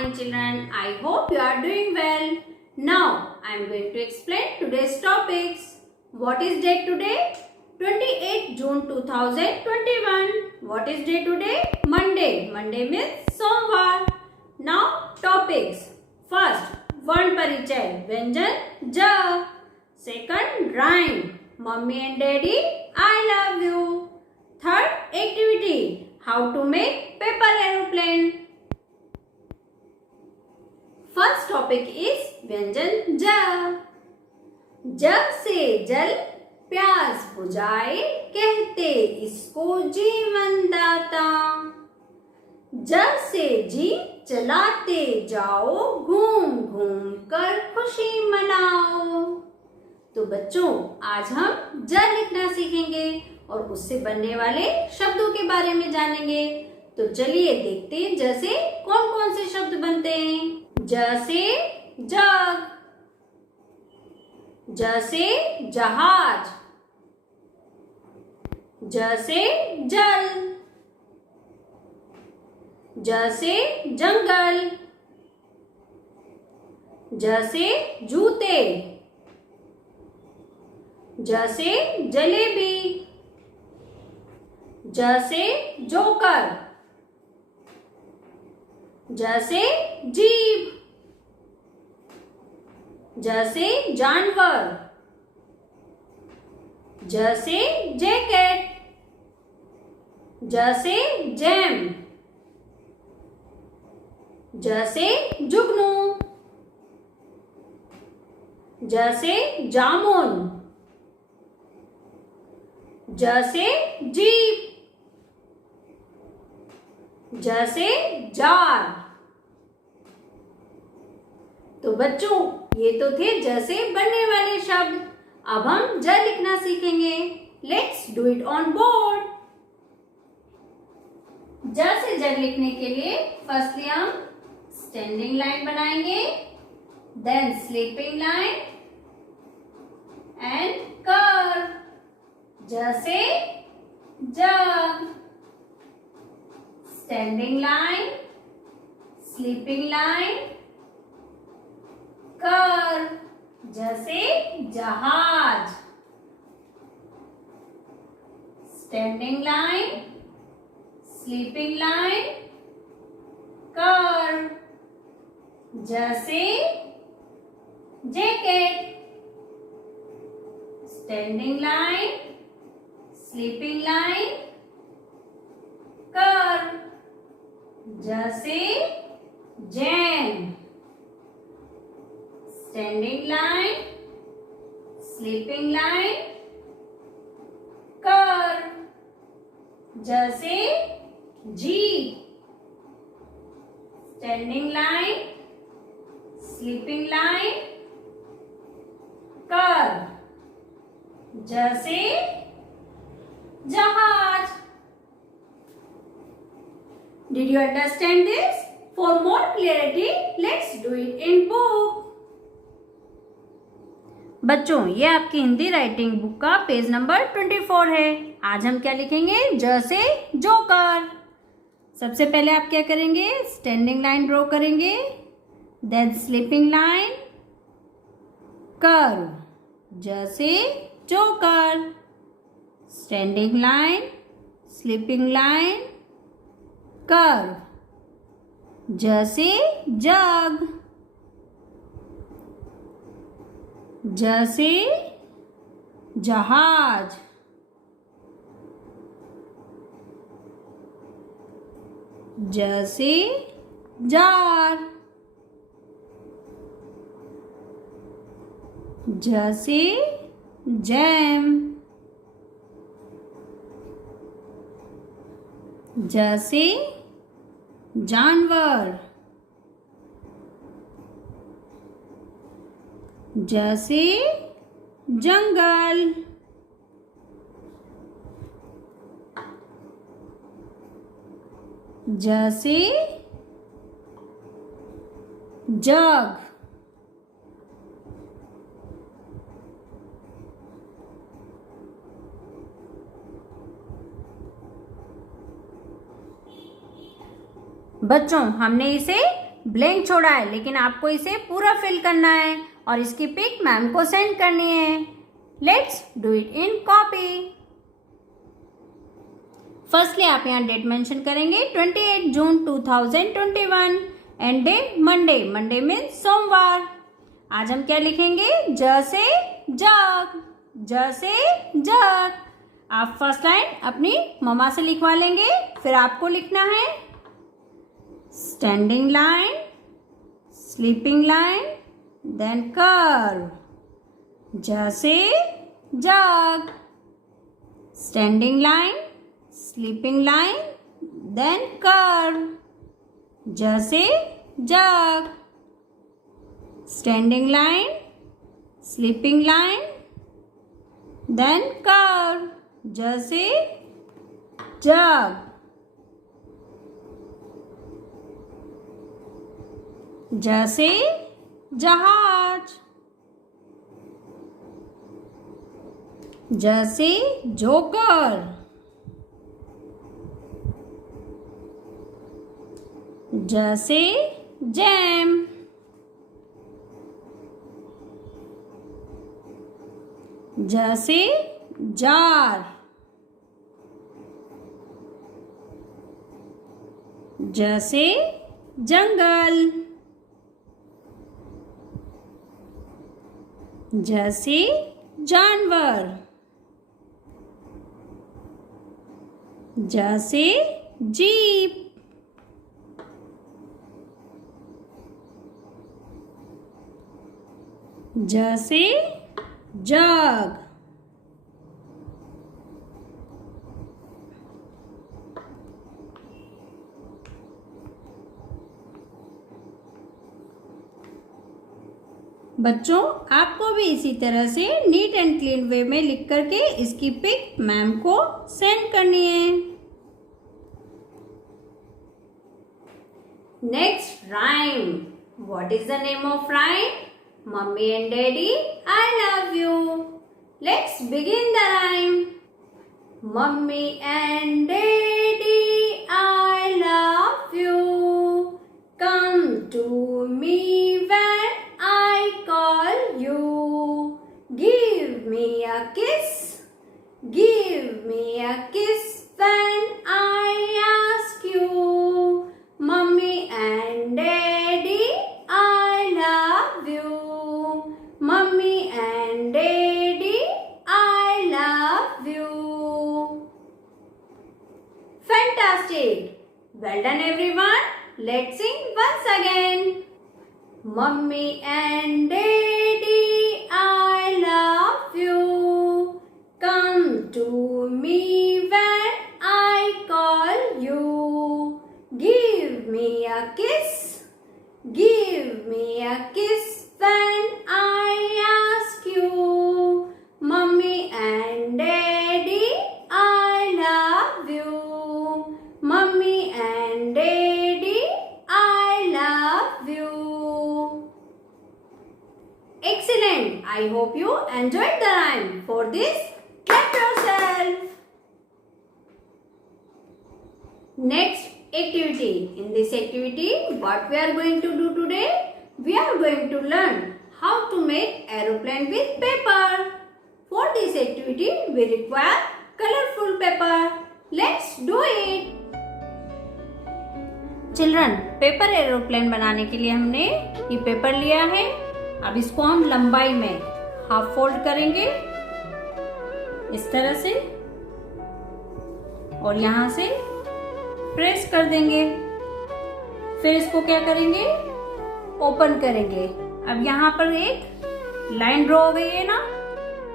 fine children. I hope you are doing well. Now I am going to explain today's topics. What is date today? 28 June 2021. What is day today? Monday. Monday means Somvar. Now topics. First, वर्ण परिचय व्यंजन ज. Second, rhyme Mummy and Daddy I love you. Third, activity how to make paper aeroplane. First topic is व्यंजन ज. ज से जल प्यास बुझाए कहते इसको जीवन दाता. ज से जी चलाते जाओ घूम घूम कर खुशी मनाओ. तो बच्चों आज हम ज लिखना सीखेंगे और उससे बनने वाले शब्दों के बारे में जानेंगे. तो चलिए देखते हैं ज से कौन कौन से शब्द बनते हैं. ज से जग, ज से जहाज, ज से जल, ज से जंगल, ज से जूते, ज से जलेबी, ज से जोकर, ज से जीभ, ज से जानवर, ज से जैकेट, ज से जैम, ज से जुगनू, ज से जामुन, ज से जीप, ज से जार. तो बच्चों ये तो थे ज से बनने वाले शब्द. अब हम ज लिखना सीखेंगे. Let's do it on board. ज से ज लिखने के लिए फर्स्टली हम स्टैंडिंग लाइन बनाएंगे, then sleeping line and curve. ज से जग, standing line, sleeping line, curve. ज से जहाज, standing line, sleeping line, curve. ज से jacket, standing line, sleeping line, curve. ज से jam, standing line, sleeping line, curve. ज से jeep, standing line, sleeping line, curve. ज से जहाज. Did you understand this? For more clarity, let's do it in book. बच्चों ये आपकी हिंदी राइटिंग बुक का पेज नंबर 24 है. आज हम क्या लिखेंगे? ज से जोकर. सबसे पहले आप क्या करेंगे? स्टैंडिंग लाइन ड्रॉ करेंगे, देन स्लीपिंग लाइन, कर्व. ज से joker, standing line, sleeping line, curve. ज से जग, ज से जहाज, ज से जार, ज से जैम, ज से जानवर, ज से जंगल, ज से जग, बच्चों हमने इसे ब्लैंक छोड़ा है, लेकिन आपको इसे पूरा फिल करना है और इसकी पिक मैम को सेंड करनी है। Let's do it in copy. Firstly आप यहाँ डेट मेंशन करेंगे 28 जून 2021 and day Monday. Monday means सोमवार। आज हम क्या लिखेंगे? ज से जग, ज से जग। आप फर्स्ट लाइन अपनी मम्मा से लिखवा लेंगे, फिर आपको लिखना है standing line, sleeping line, then curve. ज से जग, standing line, sleeping line, then curve. ज से जग, standing line, sleeping line, then curve. ज से जग, ज से जहाज, ज से जोकर, ज से जैम, ज से जार, ज से जंगल, ज से जानवर, ज से जीप, ज से जग, बच्चों आपको भी इसी तरह से नीट एंड क्लीन वे में लिख करके इसकी पिक मैम को सेंड करनी है। Next rhyme. What is the name of rhyme? Mummy and Daddy, I love you. Let's begin the rhyme. Mummy and Daddy, I love you. Come to me when I call you. Give me a kiss. Give me a kiss when I ask you. Mummy and Daddy, I love you. Mummy and Daddy, I love you. Fantastic! Well done everyone. Let's sing once again. Mummy and Daddy, I love you. Come to me when I call you. Give me a kiss. Give me a kiss when I ask you. Mummy and Daddy, I love you. Mummy and Daddy, I love you. Excellent! I hope you enjoyed the rhyme. For this, clap yourself. Next activity. In this activity, what we are going to do today? We are going to learn how to make aeroplane with paper. For this activity, we require colorful paper. Let's do it. Children, paper aeroplane बनाने के लिए हमने ये paper लिया है। अब इसको हम लंबाई में हाफ फोल्ड करेंगे इस तरह से और यहाँ से प्रेस कर देंगे। फिर इसको क्या करेंगे? ओपन करेंगे। अब यहाँ पर एक लाइन ड्रॉ हो गई है ना,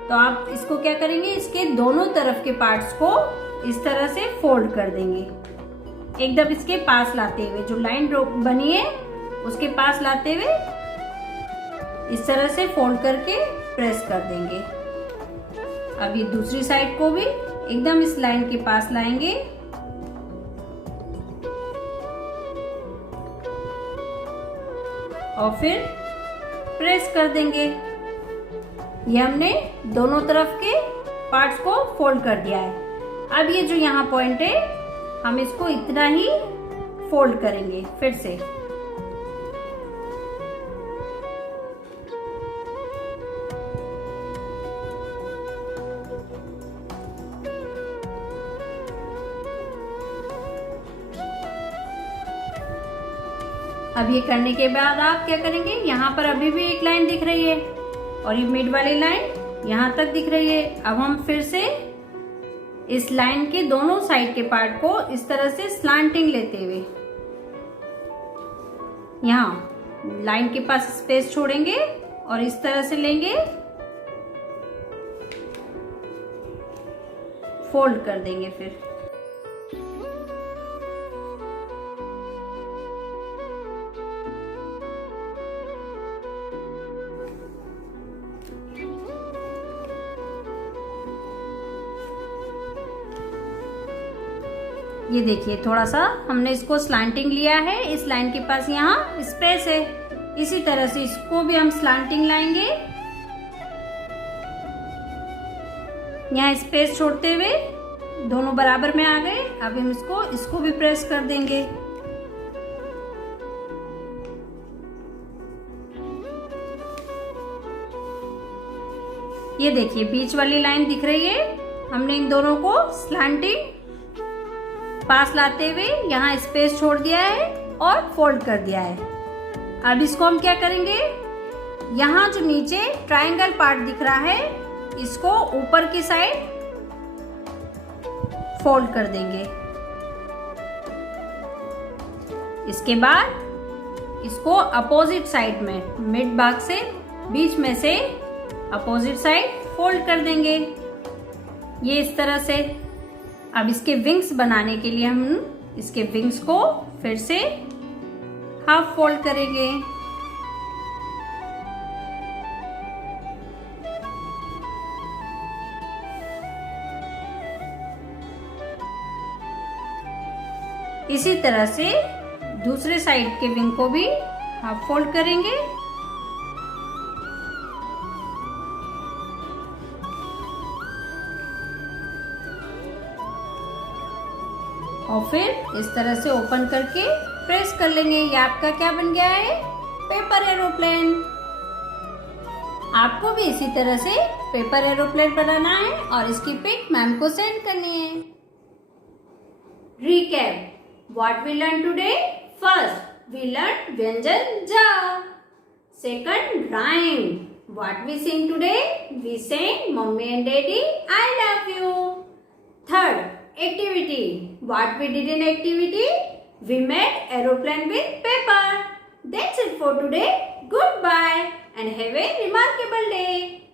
तो आप इसको क्या करेंगे? इसके दोनों तरफ के पार्ट्स को इस तरह से फोल्ड कर देंगे, एकदम इसके पास लाते हुए। जो लाइन ड्रॉ बनी है उसके पास लाते हुए इस तरह से फोल्ड करके प्रेस कर देंगे। अब ये दूसरी साइड को भी एकदम इस लाइन के पास लाएंगे और फिर प्रेस कर देंगे। ये हमने दोनों तरफ के पार्ट्स को फोल्ड कर दिया है। अब ये जो यहाँ पॉइंट है हम इसको इतना ही फोल्ड करेंगे फिर से। अब ये करने के बाद आप क्या करेंगे, यहाँ पर अभी भी एक लाइन दिख रही है और ये मिड वाली लाइन यहाँ तक दिख रही है। अब हम फिर से इस लाइन के दोनों साइड के पार्ट को इस तरह से स्लांटिंग लेते हुए यहाँ लाइन के पास स्पेस छोड़ेंगे और इस तरह से लेंगे, फोल्ड कर देंगे। फिर ये देखिए थोड़ा सा हमने इसको स्लांटिंग लिया है, इस लाइन के पास यहाँ स्पेस है। इसी तरह से इसको भी हम स्लांटिंग लाएंगे, यहाँ स्पेस छोड़ते हुए दोनों बराबर में आ गए। अब हम इसको भी प्रेस कर देंगे। ये देखिए बीच वाली लाइन दिख रही है, हमने इन दोनों को स्लांटिंग पास लाते हुए यहाँ स्पेस छोड़ दिया है और फोल्ड कर दिया है। अब इसको हम क्या करेंगे, यहाँ जो नीचे ट्रायंगल पार्ट दिख रहा है इसको ऊपर की साइड फोल्ड कर देंगे। इसके बाद इसको अपोजिट साइड में मिड भाग से बीच में से अपोजिट साइड फोल्ड कर देंगे, ये इस तरह से। अब इसके विंग्स बनाने के लिए हम इसके विंग्स को फिर से हाफ फोल्ड करेंगे। इसी तरह से दूसरे साइड के विंग को भी हाफ फोल्ड करेंगे। और फिर इस तरह से ओपन करके प्रेस कर लेंगे। ये आपका क्या बन गया है, पेपर एरोप्लेन। आपको भी इसी तरह से पेपर एरोप्लेन बनाना है और इसकी पिक मैम को सेंड करनी है। Recap. What we learned today? First, we learned व्यंजन ज. Second, rhyme. What we sing today? We sang Mummy and Daddy, I love you. Third, activity. What we did in activity? We made aeroplane with paper. That's it for today. Goodbye and have a remarkable day.